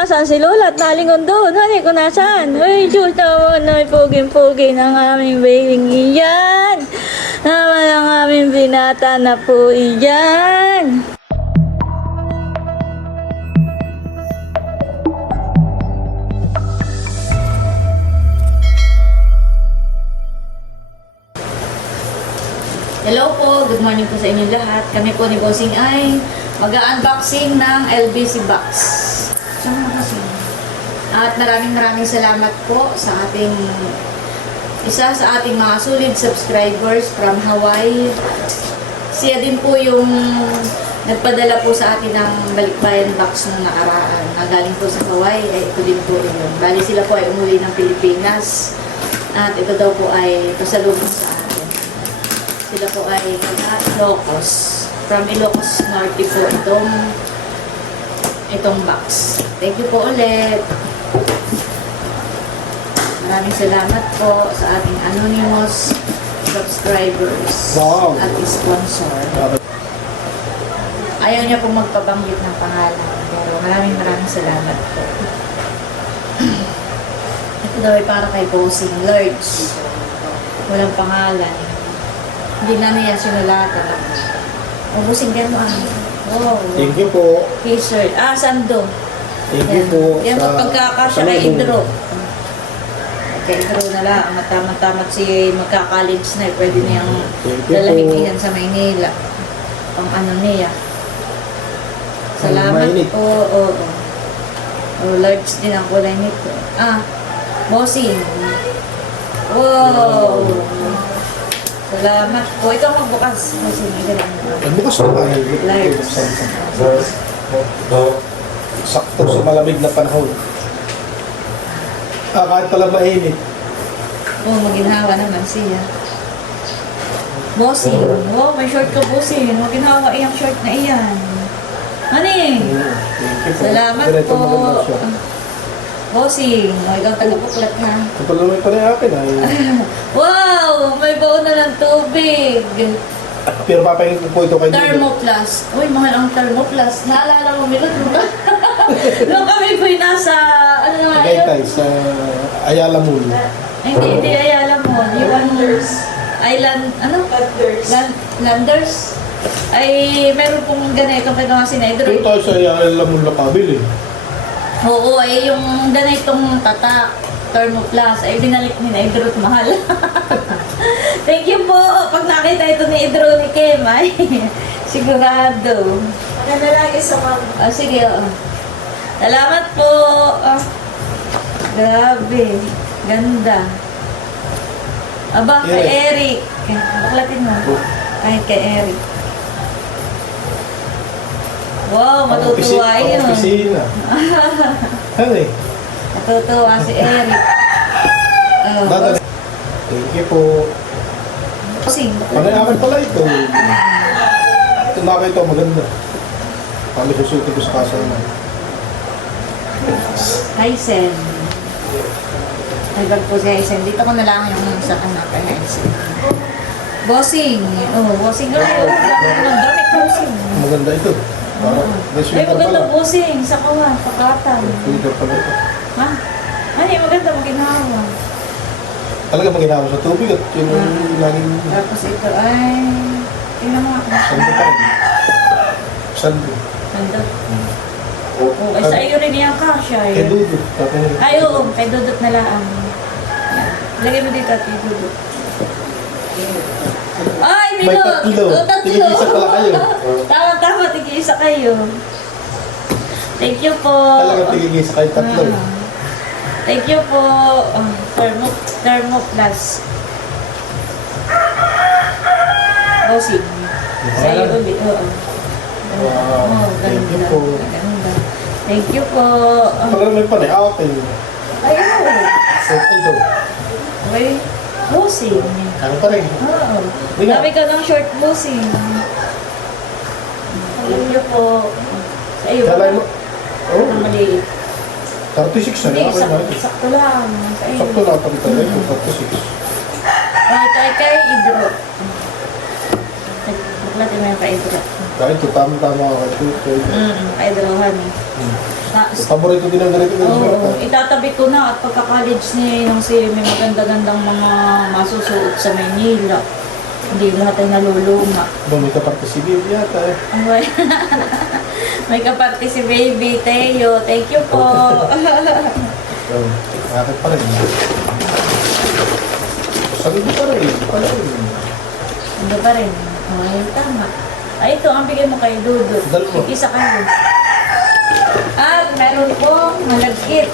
nasaan si Lola at nalingon doon? Hani ko nasaan? Uy, Diyos naman, ay puging-pugi ng aming babying iyan. Naman ang aming binata na po iyan. Hello po, good morning po sa inyo lahat. Kami po ni Bossing ay mag-unboxing ng LBC box. At maraming maraming salamat po sa ating isa sa ating mga solid subscribers from Hawaii. Siya din po yung nagpadala po sa atin ng balikbayan box nung nakaraan na galing po sa Hawaii. Ay, ito din po yun. Bali sila po ay umuwi ng Pilipinas. At ito daw po ay pasalubong sa atin. Sila po ay Ilocos. From Ilocos Norte po itong itong box. Thank you po ulit. Maraming salamat po sa ating anonymous subscribers Wow. at sponsor. Ayaw niya pong magpabanggit ng pangalan. Pero maraming maraming salamat po. Ito daw ay para kay Bossing Lurch. Walang pangalan. Hindi na niya sinulatan. O, Bossing, gano'n ah. Wow. Thank you po. T-shirt. Ah, sando. Thank you po. Yan po pagkakasya kay Idro. Kay Idro na lang. Matamat-tamat si magka-college na. eh. Pwede niyang lalamigihan sa Maynila. Pang ano niya. Salamat mainit. po. Oo. oo. Oh, large din ang kulay nito. Ah, bossing. Wow. Salamat po. Ikaw magbukas. Bossing, igaling mo. Nagbukas na tayo. Large. Sakto sa malamig na panahon. Ah, kahit pala mainit. Oo, oh, maginhawa naman siya. Bossing. Oh, may short ka, bossing. Maginhawa iyang short na iyan. Ani? Salamat po. maganda siya. Bossing. O, ikaw taga-puklat na. Ito pala naman pa rin akin ay. Wow! May baon na ng tubig. Pero papahingin ko po ito kay Dudu. Thermoplas. Uy, mahal ang thermoplas. Naalala mo, Milot, mo ba? Nung kami po'y nasa, ano na nga yun? Tagaytay sa Ayala Mall. Ay, hindi, hindi, ayala mo. Yung Island, ano? Landers. Land, landers. Ay, meron pong ganitong kagawa si Pero Nedro. tayo sa Ayala Mall na kabili. Oo, ay yung ganitong tatak, thermoplas, ay binalik ni Nedro at mahal. Thank you po. Pag nakita ito ni Idro ni Kim, ay sigurado. Maganda lagi sa mag... Ah, sige, oo. Salamat po. Ah, grabe. Ganda. Aba, kay Eric. Baklatin mo. Kahit kay Eric. Wow, matutuwa yun. opisina. Ano eh? Matutuwa si Eric. Oh, Dadali. Thank you po. bossing. Panay akin pala ito. Ito na ito maganda. Kami susutin ko sa kaso naman. Hysen. Nagag po si Hysen. Dito ko na lang yung sa anak kay Hysen. Bossing. Oh, bossing. Oh, ang dami bossing. Maganda ito. May Ay, maganda bossing. Sa kawa, pakatan. Ito. Ha? Ay, maganda maginawa. Talaga maginawa sa tubig at yun yung laging Tapos ito ay... Tingnan mo ako. sando pa rin. Sando. Sando. Oo, ay sa iyo rin yung kasha. Kay eh. Dudu. Tapos Ay, oo, kay Dudut na lang. Lagay mo dito at Dudut. Ay, May Milo! tatlo. Oh, tatlo. Tig-isa pala kayo. tama, tama, tig-isa kayo. Thank you po. talagang tigigil sa kahit tatlo. Ah. Thank you po. Oh, thermo, thermoplas. Bossing. Sa'yo ulit. Oo. Wow. Oh, Thank you po. Ganda. Thank you po. Oh, Talaga may panay akin. Ayun. So ito. May bossing. Ano pa rin? Oo. Hindi nga. Dami ka ng short bossing. Thank you po. Sa iyo ba? Kalay mo. Oh, Ang maliit. 36 na Hindi, nga. Na sakto, ito. sakto lang. Sa iyo. Sakto na pa rin tayo. Ito, 36. Ay, kay kay Idro. Mo yung kay Idro. Kahit ito, tama-tama ako. Ito, ito. Mm, kay Drohan eh. Na, Paborito din ang ganito. Oo, itatabi ko na at pagka-college ni nang si may maganda-gandang mga masusuot sa Maynila. Hindi lahat ay naluluma. Doon may kaparte si Bibi yata eh. Ay, may kaparte si Baby Teo. Thank you po. So, bakit pa rin? Sabi ko pa rin. Pala rin. Ano pa rin? Ay, tama. Ay, ito, ang bigay mo kay Dudut. Dalawa. Isa kayo. At meron po malagkit.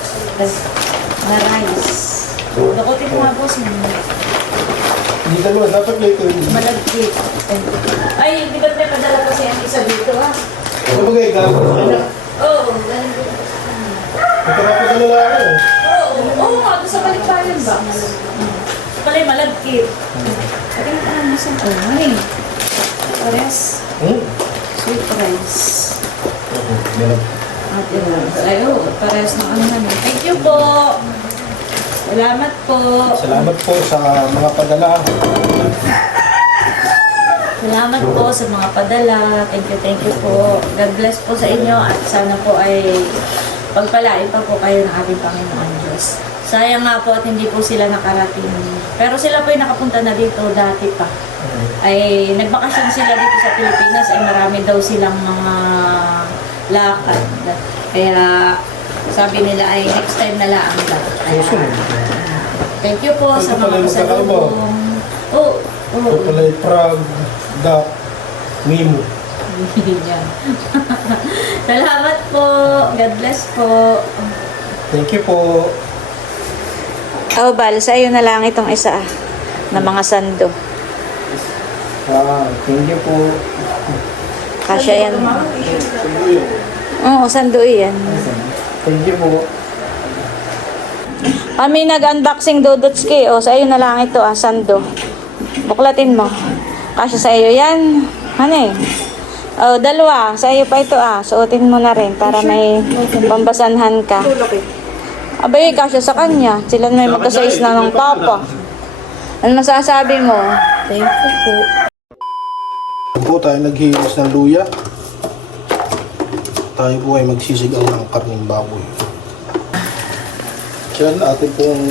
Na rice. Dakotin mo nga boss mo. Hindi dalawa, dapat later yun. Malagkit. Ay, hindi ba may padala kasi ang isa dito ah? Ano ba kayo? Gagawin Oo, oh, ganun din. Ito na pa lalaki eh. Oo, oo nga, doon sa balikbayan ba? Pala yung malagkit. Nasa ko. Ano eh? Pares. Hmm? Sweet rice. Dalag. At yun. Ay, oh, pares ng ano namin. Thank you po. Salamat po. Salamat po sa mga padala. Salamat po sa mga padala. Thank you, thank you po. God bless po sa inyo at sana po ay pagpalain pa po kayo ng ating Panginoon Diyos. Sayang nga po at hindi po sila nakarating. Pero sila po yung nakapunta na dito dati pa. Ay nagbakasyon sila dito sa Pilipinas ay marami daw silang mga lakad. Kaya sabi nila ay next time na lang daw. Thank you po sa mga yung magkakaiba. pasalubong. Oo. Ito Oo. pala yung Prague, Duck, Mimo. Yan. Salamat po. God bless po. Thank you po. Oh, Bal, sa iyo na lang itong isa ah, na mga sando. Ah, thank you po. Kasya yan. Oo, sando yan. Thank you po. Kami nag-unboxing Dodotski. O, sa iyo na lang ito ah, sando. Buklatin mo. Kasya sa iyo yan. Ano eh? Oh, dalawa. Sa iyo pa ito ah. Suotin mo na rin para may pambasanhan ka. Abay, kasya sa kanya. Sila may magkasais na ng papa. Ano masasabi mo? Thank you po. Po tayo naghihilis ng luya. Tayo po ay magsisigaw ng karning baboy. Yan atin pong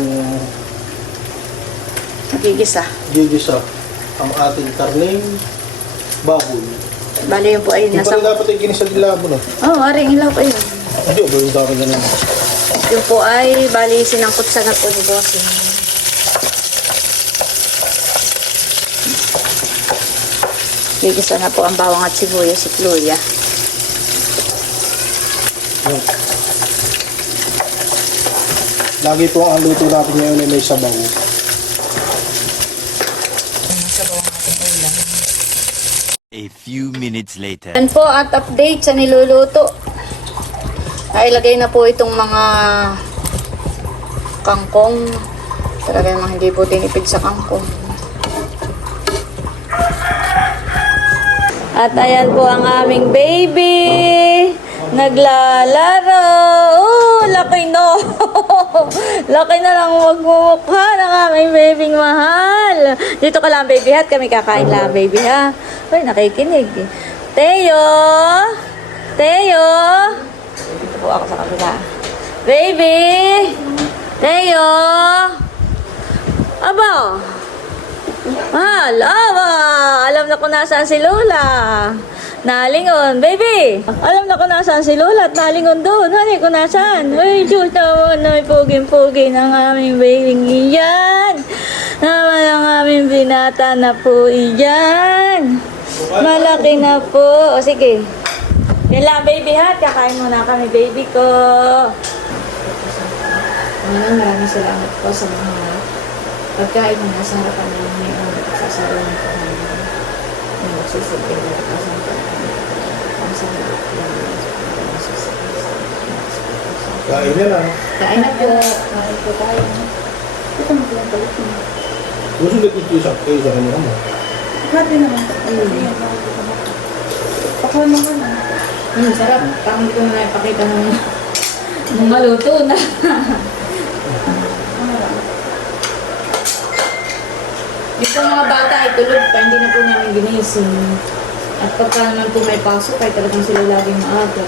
Gigisa. gigisa ang ating karning baboy. Bali yun po ay Hindi pa nasa... rin dapat ay ginisa dilabo no? Oh, aring ilaw pa yun. Hindi, ba yung dami ganun? Yun po ay bali sinangkot sa na po ni Bossing. Gigisa na po ang bawang at sibuyas si Chloe. Yan. Lagi po ang luto natin ngayon ay may sabaw. Later. Yan po at update sa niluluto. Nailagay na po itong mga kangkong. Talaga namang hindi po tinipid sa kangkong. At ayan po ang aming baby. Naglalaro. Oh, laki no. laki na lang magmumukha ng aming baby mahal. Dito ka lang baby hat. Kami kakain lang baby ha. Uy, nakikinig. Teo! Teo! Dito po ako sa kabila. Baby! Teo! Aba! Mahal, aba! Alam na ko nasaan si Lola. Nalingon, baby! Alam na ko nasaan si Lola at nalingon doon. Hani ko nasaan? Uy, Diyos naman, ay pugin-pugi ng aming baby iyan. Naman ang aming binata na po iyan. Malaki na po. O sige. Yan lang, baby ha. Kakain muna kami, baby ko. Maraming maraming salamat po sa mga pagkain na nasa harapan namin ngayon. Sasaluhin ko namin. Yung magsisilbing na kasang pagkain. Ang sarap lang. Kain na lang. Kain na po. Kain po tayo. Ito mo po yung palit mo. Gusto na dito sa kayo sa kanya mo. Hati naman. Ayun. Pakuha naman. Hmm, sarap. Parang hindi ko na ipakita ng ng maluto na. Yung po mga bata ay tulog pa, hindi na po namin ginising. At pagka naman po may pasok, ay talagang sila laging maaga.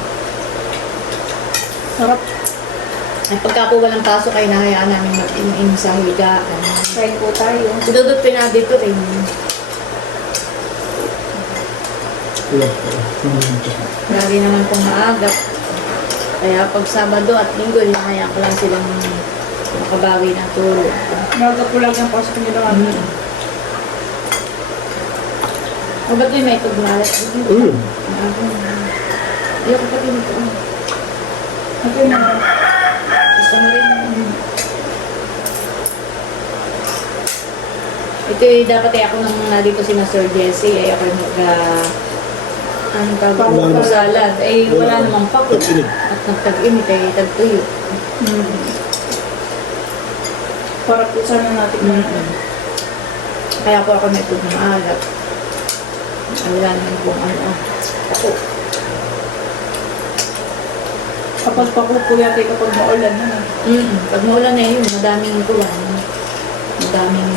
Sarap. At pagka po walang pasok, ay nahayaan namin mag-in sa higaan. Kain po tayo. Si Dudut pinadito rin. Lagi naman pong maaga. Kaya pag Sabado at Linggo, hinahayaan ko lang silang makabawi ng tulog. Maga po lang yung pasok nila kami. Mm. O ba't may may pagmalat? Mm. Ayoko pa tinito. Okay na. Gusto mo rin. Ito eh, dapat eh ako nang nandito si na Sir Jesse, ay ako yung mag... Uh, anong tawag Pako. ko? Salad. Eh, wala Wala. namang pako. Tag-init. At nagtag-init ay tagtuyo. Hmm. Para po sana natin Mm-mm. Kaya po ako may pag maalat. Ay, Wala naman pong ano. Pako. Kapag pa po po yate kapag maulan na. Mm Pag maulan na yun, madaming kuwan. Madaming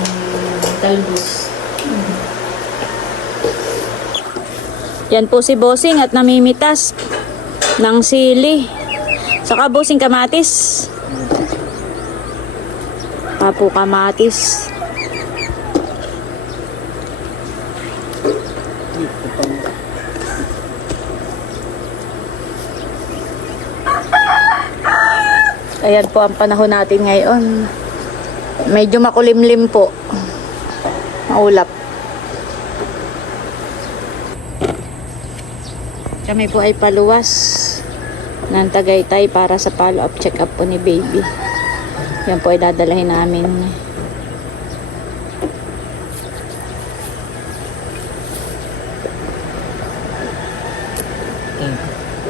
talbos. Yan po si Bossing at namimitas ng sili. Saka Bossing kamatis. Papo kamatis. Ayan po ang panahon natin ngayon. Medyo makulimlim po. Maulap. Kami po ay paluwas ng Tagaytay para sa follow-up check-up po ni baby. Yan po ay dadalahin namin.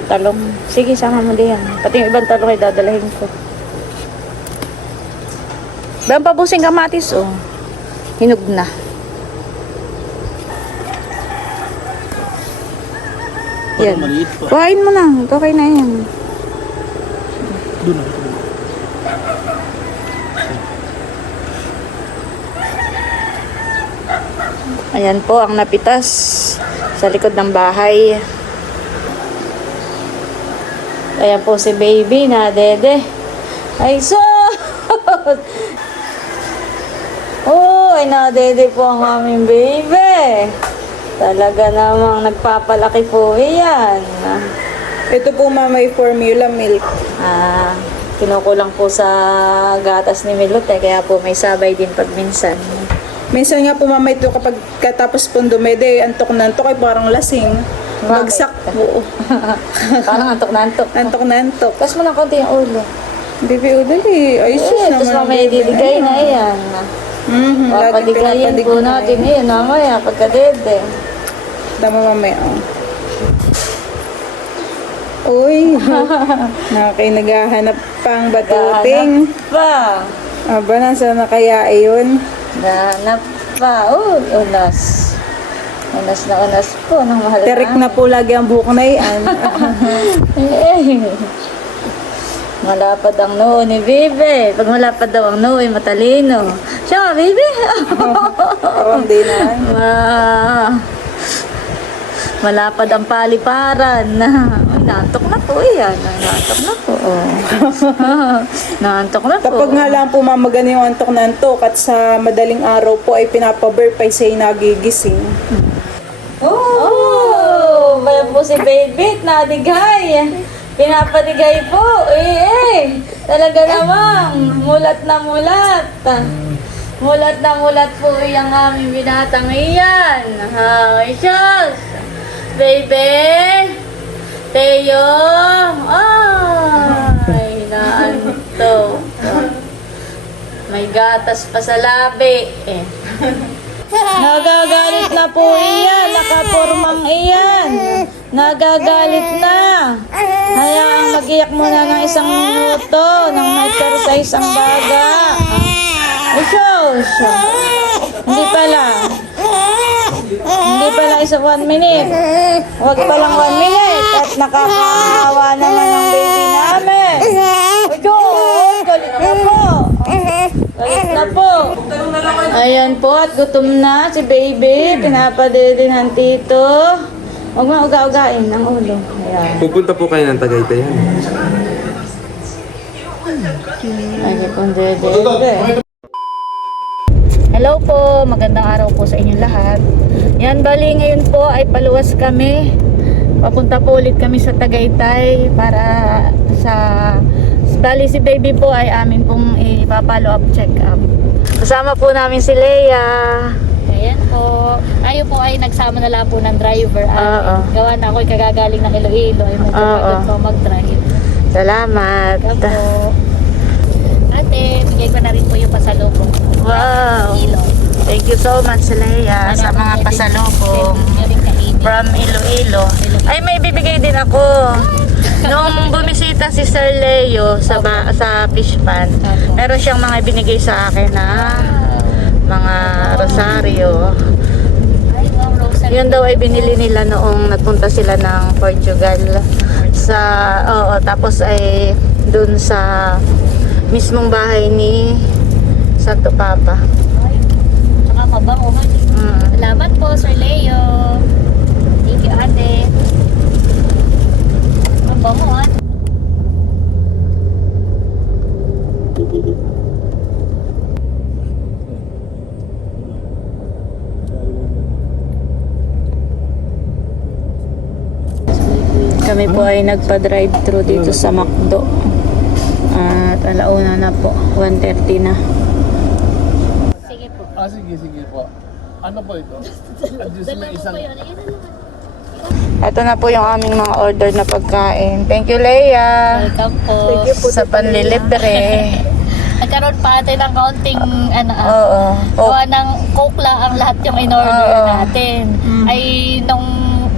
Talong. Sige, sama mo diyan. Pati yung ibang talong ay dadalahin ko. Bang pabusing kamatis, oh. Hinog na. Yan. maliit pa. Kuhain mo na. Okay na yan. Doon na. Ayan po ang napitas sa likod ng bahay. Ayan po si baby na dede. Ay so! oh, ay na dede po ang aming baby. Talaga namang nagpapalaki po iyan. Ito po mamay formula milk. Ah, kinukulang po sa gatas ni Milot eh, kaya po may sabay din pag minsan. Minsan nga po mamay ito kapag katapos pong dumede, antok na antok ay parang lasing. Bagsak po. Parang antok na antok. Antok na antok. Tapos mo ng konti yung ulo. Bibi udali. Ay, sus Eh, naman. tapos mamaya didigay na yan. Mm-hmm. Papadigayin po natin yun mamaya pagkadede. Tama mamaya. Oh. Uy, nakakay naghahanap pang batuting. pa. Aba, nasa na kaya yun? Nahanap pa. Oh, unas. Unas na unas po ng mahal Terik na po lagi ang buhok na iyan. Eh. Malapad ang noo ni Bibi. Pag malapad daw ang noo, ay matalino. Siya nga, Bibi. Parang di na. Ma malapad ang paliparan. Ay, naantok na po yan. Naantok na po. Oh. naantok na po. Kapag nga lang po mamagana yung antok na antok at sa madaling araw po ay pinapaburp ay siya'y nagigising. Oh! Kaya po si Baby, nadigay. Pinapadigay po. Eh, eh. Talaga namang. Mulat na mulat. Mulat na mulat po yung aming binatang iyan. Hi, Diyos. Baby. Teo. Ay, naanto. May gatas pa sa labi. Eh. Nagagalit na po iyan, nakapormang iyan. Nagagalit na. Hayaang mag-iyak muna ng isang minuto nang may sa isang baga. Isos. Hindi pala. Hindi pala isa one minute. Huwag pa lang one minute. At nakakahawa naman ang baby namin. Ayun, galit na po. Galit na po. Ayan po, at gutom na si baby. Pinapadede ng tito. Huwag mo uga-ugain ang ulo. Ayan. Pupunta po kayo ng Tagaytay yan. Lagi pong dede. Hello po, magandang araw po sa inyong lahat. Yan, bali ngayon po ay paluwas kami. Papunta po ulit kami sa Tagaytay para sa... Bali si baby po ay amin pong ipapalo up check up. Kasama po namin si Leia. Ayan po. Tayo po ay nagsama na lang po ng driver. At Oo. gawa na ako ay kagagaling ng Iloilo. Ay medyo Oo. pagod po mag-drive. Salamat. Yan po. Ate, bigay ko na rin po yung pasalubong. Wow. Ilo. Thank you so much Leia sa mga pasalubong. From Iloilo. Ay, may bibigay din ako. Nung bumisita si Sir Leo sa ba- sa fish pan, Opo. meron siyang mga binigay sa akin na mga rosaryo. Yun daw ay binili nila noong nagpunta sila ng Portugal. Sa, oo, tapos ay dun sa mismong bahay ni Santo Papa. Ay, Saka mabango. Mm. Salamat po, Sir Leo. Thank you, ate. Mabango, ate. Kami po ay nagpa-drive-thru dito sa McDo. At alauna na po, 1.30 na. Sige po. Ah, sige, sige po. Ano po ito? Adjust may isang... Ito na po yung aming mga order na pagkain. Thank you, Leia. Welcome po. Sa panlilibre. Nagkaroon pa ate ng kaunting ano, ah, Oo. Oh, gawa ng coke lang ang lahat yung in-order Oo. natin. Ay nung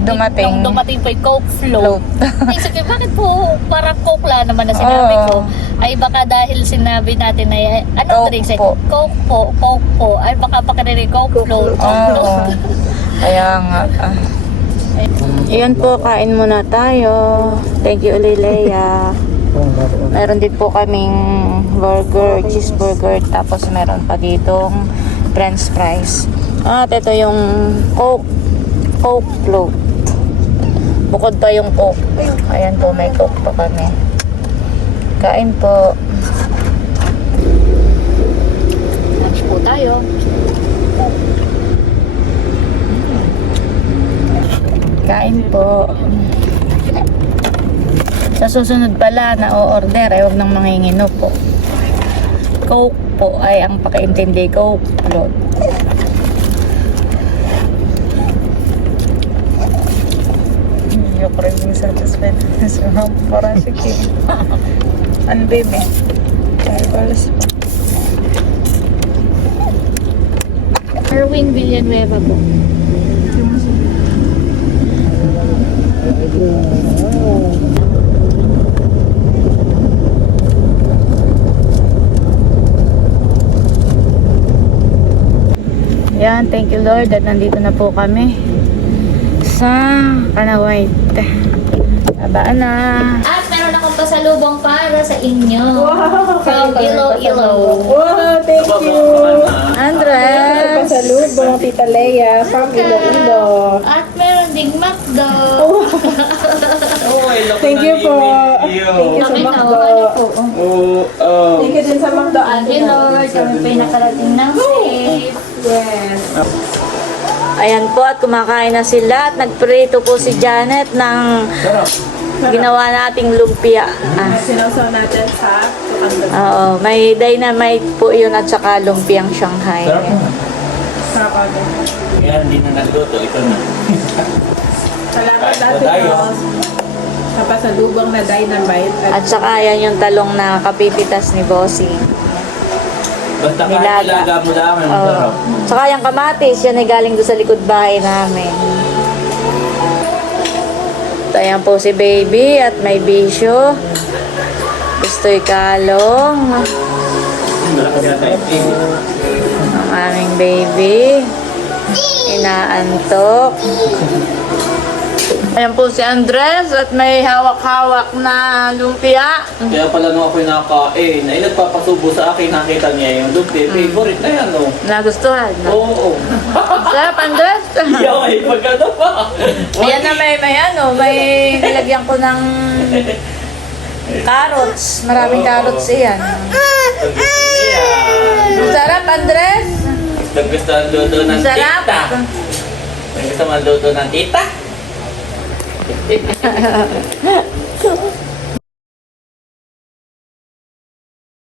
Dumating. nung dumating po yung coke Float. float. Isip ko, bakit po parang coke lang naman na sinabi Oo. ko? Ay baka dahil sinabi natin na eh, Coke ano drinks? Eh, po. Coke po, coke po. Ay baka baka rin coke, float. Coke Oo. float. Kaya nga. ah. Iyan po, kain muna tayo. Thank you ulit, Leia. Meron din po kaming burger, cheeseburger, tapos meron pa ditong french fries. At ito yung Coke, Coke float. Bukod pa yung Coke. Ayan po, may Coke pa kami. Kain po. Lunch po tayo. Kain po. Sa susunod pala na o-order ay huwag nang mangingino po. Coke po ay ang pakaintindi. Coke float. Si Kim. Ano baby? Kaya balas pa. Erwin Villanueva po. Yan, thank you Lord at nandito na po kami sa Kanawait. Babaan na. At meron akong pasalubong para sa inyo. From Iloilo. Wow, thank you! Andres! Pasalubong, Tita Leia, from Iloilo. At meron ding McDo. Thank you po. Thank you sa Kami Macdo. ano po? Oh, oh. Thank you din sa Macdo. Thank you Lord. Kami pa yung nakarating ng safe. Yes. Ayan po at kumakain na sila at nagprito po si Janet ng ginawa nating lumpia. Ah, Sinawsaw natin sa oo, may dynamite po yun at saka lumpiang Shanghai. Sa kanya. Yan, hindi na nagluto. Ito na. Salamat Kahit na tayo. Rose. Sa pasalubong na dynamite. At At saka yan yung talong na kapipitas ni Bossing. Basta kahit Nilaga. ilaga mo lang, ang Oo. sarap. Saka yung kamatis, yan ay galing doon sa likod bahay namin. Ayan po si baby at may bisyo. Gusto'y kalong. Ang aming baby. Inaantok. Ayan po si Andres at may hawak-hawak na lumpia. Kaya pala nung ako'y nakain, ay nagpapasubo sa akin, nakita niya yung lupi. Favorite na yan, oh. Nagustuhan. Oo. Sarap, Andres. Yaw, ay pagkano pa. Ayan na may, may ano, may nilagyan ko ng carrots. Maraming carrots iyan. Sarap, Andres. Naggusto ang luto ng Sarap. tita. Naggusto ang luto ng tita so.